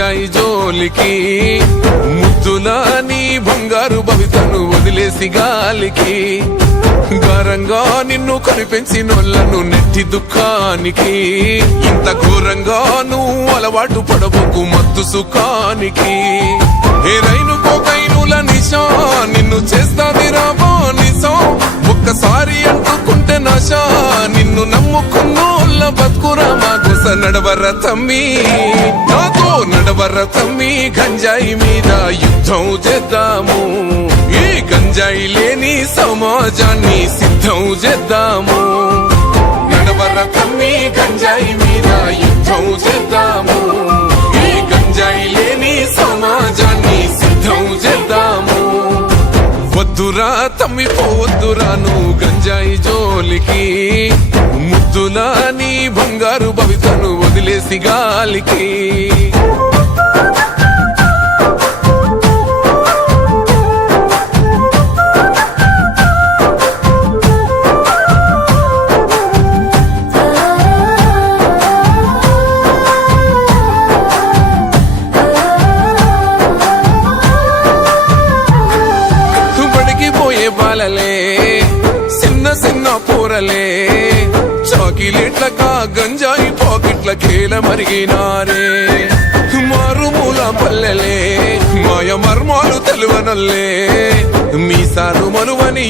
గంజాయి జోలికి ముద్దులా నీ బంగారు భవితను వదిలేసి గాలికి ఘోరంగా నిన్ను కనిపెంచినోళ్లను నెట్టి దుఃఖానికి ఇంత ఘోరంగా నువ్వు అలవాటు పడబోకు మత్తు సుఖానికి ఏ రైలు కోకైనుల నిశా నిన్ను చేస్తాది రాబో నిశా ఒక్కసారి అంటుకుంటే నశా నిన్ను నమ్ముకున్నోళ్ళ బతుకురా మా గుస నడవర తమ్మి నాతో నడవర తమ్మి గంజాయి మీద యుద్ధం చేద్దాము ఈ గంజాయి లేని సమాజాన్ని సిద్ధం చేద్దాము నడవర తమ్మి గంజాయి మీద యుద్ధం చేద్దాము ఈ గంజాయి లేని సమాజాన్ని సిద్ధం చేద్దాము వద్దురా తమ్మి పోవద్దురా నువ్వు గంజాయి జోలికి ముద్దులా నీ బంగారు భవితను వదిలేసి గాలికి బాలలే చిన్న చిన్న పూరలే చాకిలేట్లకా గంజాయి పాకెట్ల కేల మరిగినారే మారుమూల పల్లెలే మాయ మర్మాలు తెలువనల్లే మీసాలు మనువని